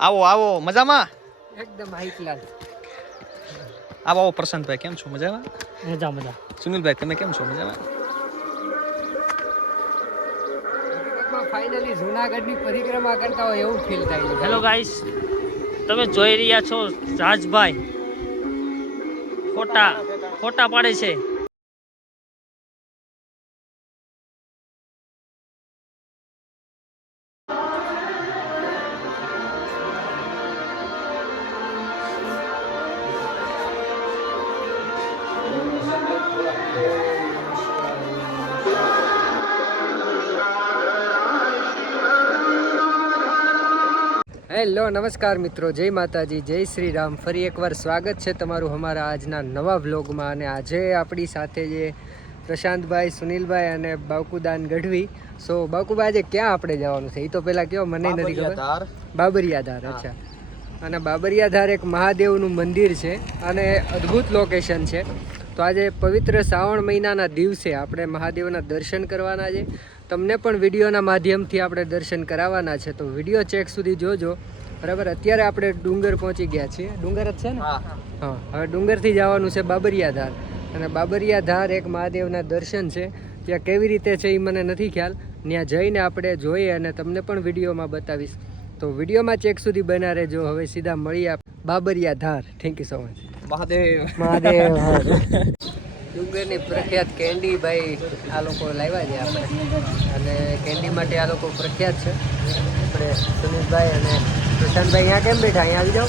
આવો આવો મજામાં એકદમ હાઈ ક્લાસ. આવો આવો પ્રશાંતભાઈ કેમ છો મજામાં? મજા. સુનિલભાઈ તમે કેમ છો મજામાં? ફાઇનલી જૂનાગઢની પરિક્રમા કરતા હોય એવું ફીલ થાય છે. હેલો ગાઈસ, તમે જોઈ રહ્યા છો રાજભાઈ ફોટા પાડે છે. હેલો નમસ્કાર મિત્રો, જય માતાજી, જય શ્રી રામ. ફરી એકવાર સ્વાગત છે તમારું અમારા આજના નવા વ્લોગમાં. અને આજે આપણી સાથે જે પ્રશાંતભાઈ, સુનિલભાઈ અને બાવકુદાન ગઢવી. સો બાવકુભાઈ, આજે ક્યાં આપણે જવાનું છે એ તો પહેલાં કહો, મને નથી ખબર. બાબરિયાધાર. અચ્છા. અને બાબરિયાધાર એક મહાદેવનું મંદિર છે અને અદ્ભુત લોકેશન છે. તો આજે પવિત્ર શ્રાવણ મહિનાના દિવસે આપણે મહાદેવના દર્શન કરવાના છે. તમને પણ વિડીયોના માધ્યમથી આપણે દર્શન કરાવવાના છે. તો વિડીયો ચેક સુધી જોજો, બરાબર. અત્યારે આપણે ડુંગર પહોંચી ગયા છીએ. ડુંગર જ છે ને? હા. હવે ડુંગરથી જવાનું છે બાબરિયાધાર. અને બાબરિયાધાર એક મહાદેવના દર્શન છે. ત્યાં કેવી રીતે છે એ મને નથી ખ્યાલ. ત્યાં જઈને આપણે જોઈએ અને તમને પણ વિડીયોમાં બતાવીશ. તો વિડીયોમાં ચેક સુધી બના રહેજો. હવે સીધા મળીએ Babariyadhar. Thank you so much. Mahadev Mahadev. ડુંગરની પ્રખ્યાત કેન્ડી ભાઈ આ લોકો લાવ્યા છે આપણે, અને કેન્ડી માટે આ લોકો પ્રખ્યાત છે. આપણે સુનિલભાઈ અને પ્રશાંતભાઈ અહીંયા કેમ બેઠા? અહીંયા આવી જાઓ.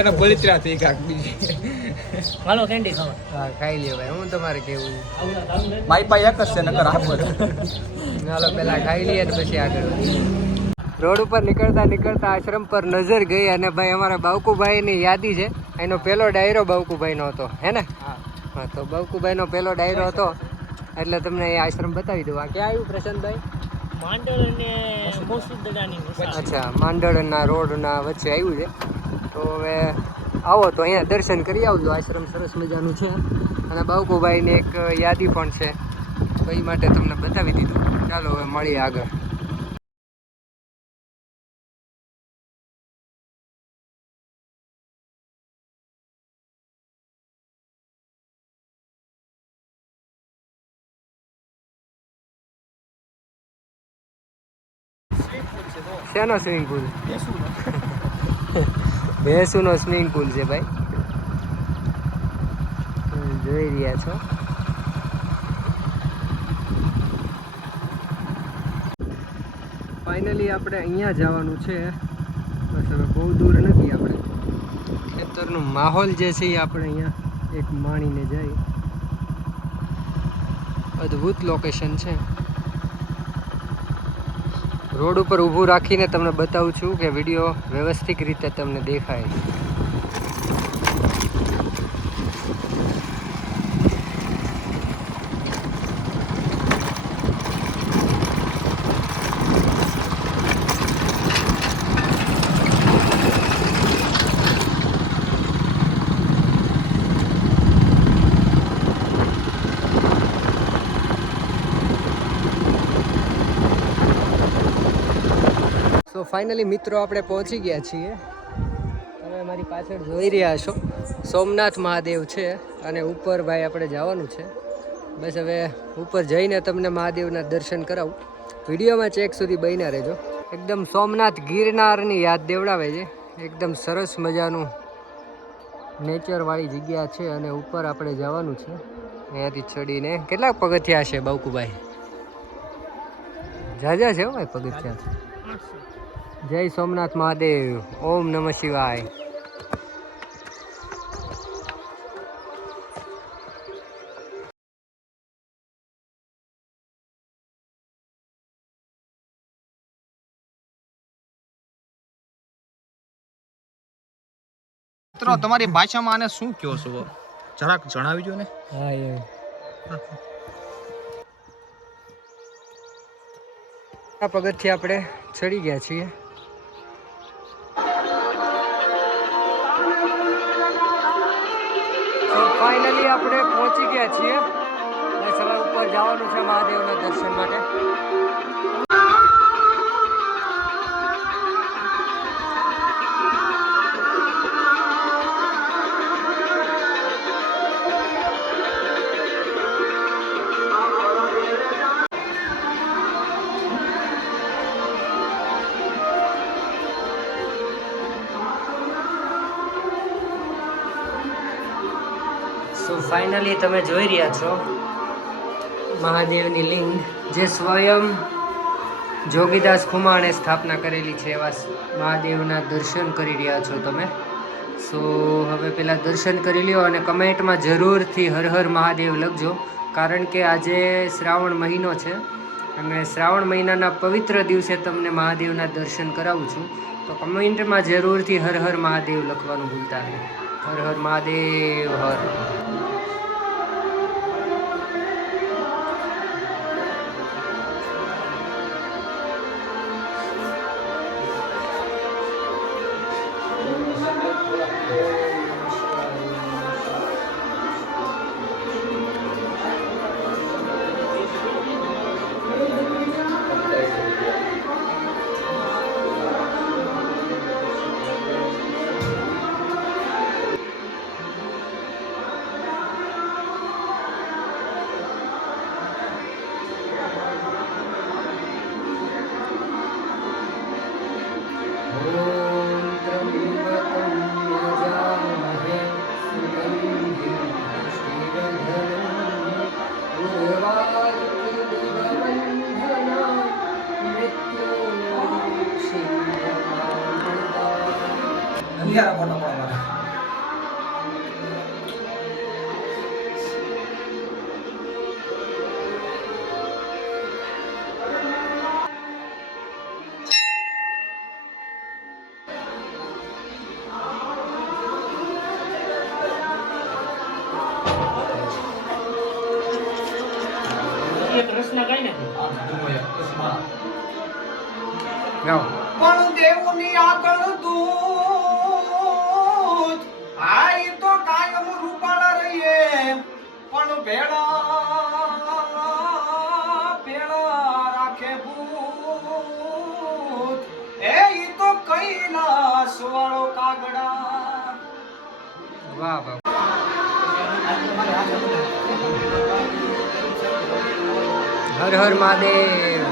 એના બળતરા થઈ કાક બીજી. હાલો કેન્ડી ખાવા. હા, ખાઈ લ્યો ભાઈ. હું તમારે કેવું મારી પાસે એક જ છે નકર આપો. ચાલો પહેલા ખાઈ લઈએ ને પછી આગળ વધીએ. રોડ ઉપર નીકળતા આશ્રમ પર નજર ગઈ અને ભાઈ અમારા બાવકુભાઈની યાદી છે. એનો પહેલો ડાયરો બાવકુભાઈનો હતો, હે ને? હા. તો બાવકુભાઈનો પહેલો ડાયરો હતો એટલે તમને એ આશ્રમ બતાવી દઉં. આ ક્યાં આવ્યું પ્રશાંતભાઈ? માંડળ અને મોસુદડાની વચ્ચે. અચ્છા, માંડળના રોડના વચ્ચે આવ્યું છે. તો હવે આવો તો અહીંયા દર્શન કરી આવજો. આશ્રમ સરસ મજાનું છે અને બાવકુભાઈની એક યાદી પણ છે, તો એ માટે તમને બતાવી દીધું. ચાલો હવે મળીએ આગળ. શેનો સ્વિમિંગ પુલ? ભેંસુનો સ્વિમિંગ પુલ છે ભાઈ, જોઈ રહ્યા છો. ફાઇનલી આપણે અહીંયા જવાનું છે. બસ હવે બહુ દૂર નથી. આપણે ખેતરનો માહોલ જે છે એ આપણે અહીંયા એક માણીને જાય. અદ્ભુત લોકેશન છે. રોડ ઉપર ઊભું રાખીને તમને બતાવું છું કે વિડીયો વ્યવસ્થિત રીતે તમને દેખાય. તો ફાઇનલી મિત્રો આપણે પહોંચી ગયા છીએ. તમે મારી પાછળ જોઈ રહ્યા છો સોમનાથ મહાદેવ છે અને ઉપર ભાઈ આપણે જવાનું છે. બસ હવે ઉપર જઈને તમને મહાદેવના દર્શન કરાવું. વિડીયોમાં ચેક સુધી બન્યા રહેજો. એકદમ સોમનાથ ગિરનારની યાદ દેવડાવે છે. એકદમ સરસ મજાનું નેચરવાળી જગ્યા છે અને ઉપર આપણે જવાનું છે. અહીંયાથી ચડીને કેટલાક પગથિયા છે બાવકુભાઈ? જાજા છે ભાઈ પગથિયા. જય સોમનાથ મહાદેવ. ઓમ નમઃ શિવાય. મિત્રો તમારી ભાષામાં આને શું કહો છો જરાક જણાવી જો ને. હા, એ આ પગથિયા આપણે ચડી ગયા છીએ. ફાઇનલી આપણે પહોંચી ગયા છીએ. બસ હવે ઉપર જવાનું છે મહાદેવના દર્શન માટે. ફાઇનલી તમે જોઈ રહ્યા છો મહાદેવની લિંગ જે સ્વયં જોગીદાસ ખુમાણે સ્થાપના કરેલી છે એવા મહાદેવના દર્શન કરી રહ્યા છો તમે. સો હવે પહેલાં દર્શન કરી લ્યો અને કમેન્ટમાં જરૂરથી હર હર મહાદેવ લખજો, કારણ કે આજે શ્રાવણ મહિનો છે અને શ્રાવણ મહિનાના પવિત્ર દિવસે તમને મહાદેવના દર્શન કરાવું છું. તો કમેન્ટમાં જરૂરથી હર હર મહાદેવ લખવાનું ભૂલતા નહીં. હર હર મહાદેવ હર. ગાઓ. પણ દેવની આગળ દૂત આઈ તો કાયમ રૂપાળા રહીએ, પણ ભેળા રાખે ભૂત એ ઈ તો કૈલાસ વાળો કાગડા. વાહ વાહ. હર હર મહાદેવ.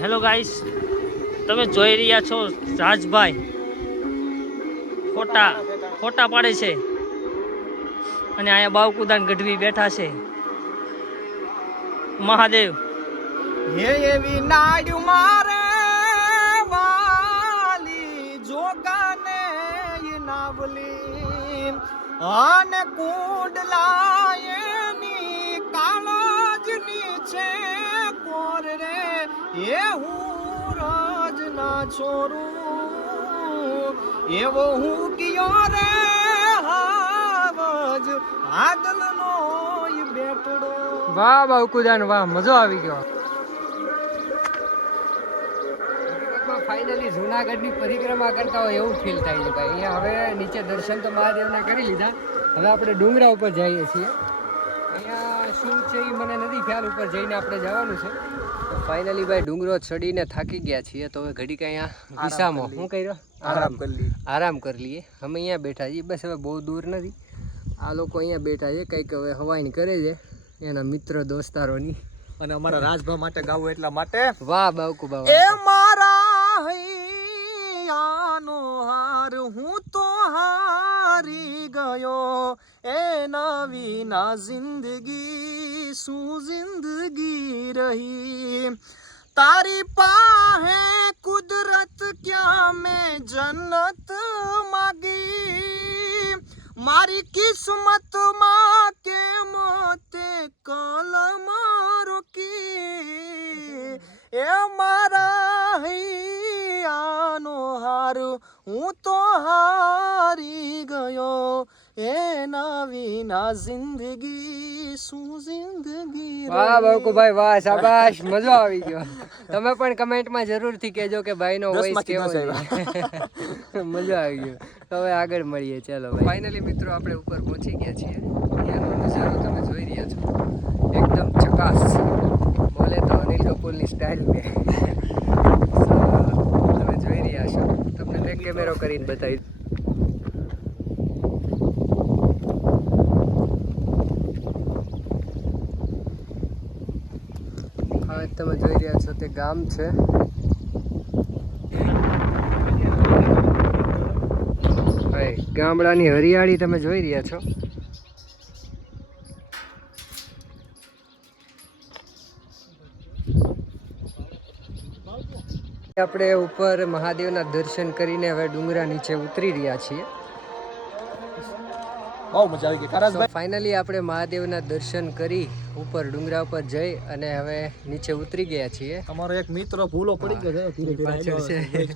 હેલો ગાઈસ, તમે જોઈ રહ્યા છો રાજભાઈ ફોટા પાડે છે અને અહીંયા બાવકુદાન ગઢવી બેઠા છે. મહાદેવ હે એવી નાડ્યું મારે વાલી જોગાને નાવલી અને કુંડલાયની કાળજની છે કોર રે એ હું રાજ ના છોરું એવો હું કિયો રે હાવજ આદલનો બેટડો. વાહ બાવકુદાન વાહ, મજો આવી ગયો. ફાઇનલી જુનાગઢની પરિક્રમા કરતા હોય એવું ફીલ થાય છે ભાઈ. અહીંયા હવે નીચે દર્શન તો મહાદેવના કરી લીધા, હવે આપણે ડુંગરા ઉપર જઈએ છીએ. અહીંયા શું છે એ મને નથી ખ્યાલ, ઉપર જઈને આપણે જવાનું છે. તો ફાઇનલી ભાઈ ડુંગરો ચડીને થાકી ગયા છીએ, તો હવે ઘડીક અહીંયા વિસામો શું કર્યો આરામ કરી લઈએ. અમે અહીંયા બેઠા છીએ, બસ હવે બહુ દૂર નથી. આ લોકો અહીંયા બેઠા છે, કંઈક હવે હવાઈન કરે છે એના મિત્ર દોસ્તારોની. અને અમારા રાજભા માટે ગાવું એટલા માટે. વાહ બાવકુ બાવા. એ મારા હૈયાનો હાર હું તો હારી ગયો, એ નવી ના જિંદગી શું જિંદગી રહી, તારી પાહે કુદરત ક્યાં મેં જન્નત માગી, મારી કિસ્મતમાં કેમ તે કલમ રોકી, એ મારા હૈયાનો હાર હું તો હારી ગયો, એ નવી ના જિંદગી શું જિંદગી. વાહ બાવકુભાઈ વાહ, શાબાશ, મજો આવી ગયો. તમે પણ કમેન્ટમાં જરૂરથી કહેજો કે ભાઈનો વોઇસ કેવો છે. મજો આવી ગયો. હવે આગળ મળીએ, ચાલો ભાઈ. ફાઇનલી મિત્રો આપણે ઉપર પહોંચી ગયા છીએ. અહીંયાનો નજારો તમે જોઈ રહ્યા છો. झकास बोले तो अनिल कपूરની સ્ટાઇલ में તમે જોઈ રહ્યા છો તમને બેક કેમેરો કરીને બતાવી હવે તમે જોઈ રહ્યા છો તે ગામ છે ગામડાની હરિયાળી તમે જોઈ રહ્યા છો આપણે ઉપર મહાદેવના દર્શન કરીને હવે ડુંગરા નીચે ઉતરી રહ્યા છીએ બહુ મજા આવી ગઈ કારાસભાઈ ફાઇનલી આપણે મહાદેવના દર્શન કરી ઉપર ડુંગરા ઉપર જઈ અને હવે નીચે ઉતરી ગયા છીએ તમારો એક મિત્ર ભૂલો પડી ગયો છે ધીરે પાછળ છે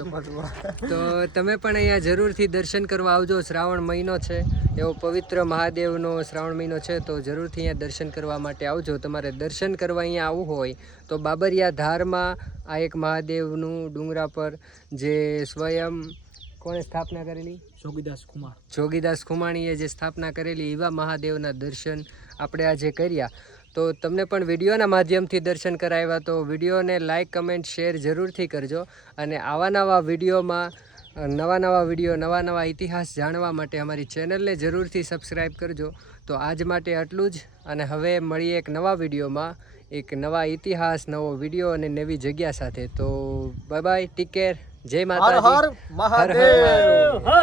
તો તમે પણ અહીંયા જરૂરથી દર્શન કરવા આવજો શ્રાવણ મહિનો છે એવો પવિત્ર મહાદેવનો શ્રાવણ મહિનો છે તો જરૂરથી અહીંયા દર્શન કરવા માટે આવજો તમારે દર્શન કરવા અહીંયા આવવું હોય તો બાબરિયા ધારમાં આ એક મહાદેવનું ડુંગરા પર જે સ્વયં કોણે સ્થાપના કરેલી જોગીદાસ ખુમાણીએ જે સ્થાપના કરેલી એવા મહાદેવના દર્શન આપણે આજે કર્યા તો તમને પણ વિડીયોના માધ્યમથી દર્શન કરાવ્યા તો વિડીયોને લાઇક કમેન્ટ શેર જરૂરથી કરજો અને આવા નવા વિડીયોમાં નવા વિડીયો નવા ઇતિહાસ જાણવા માટે અમારી ચેનલને જરૂરથી સબસ્ક્રાઈબ કરજો તો આજ માટે આટલું જ અને હવે મળીએ એક નવા વિડીયોમાં એક નવા ઇતિહાસ નવો વિડીયો અને નવી જગ્યા સાથે તો બાય બાય ટેક કેર જય માતાજી હર હર મહાદેવ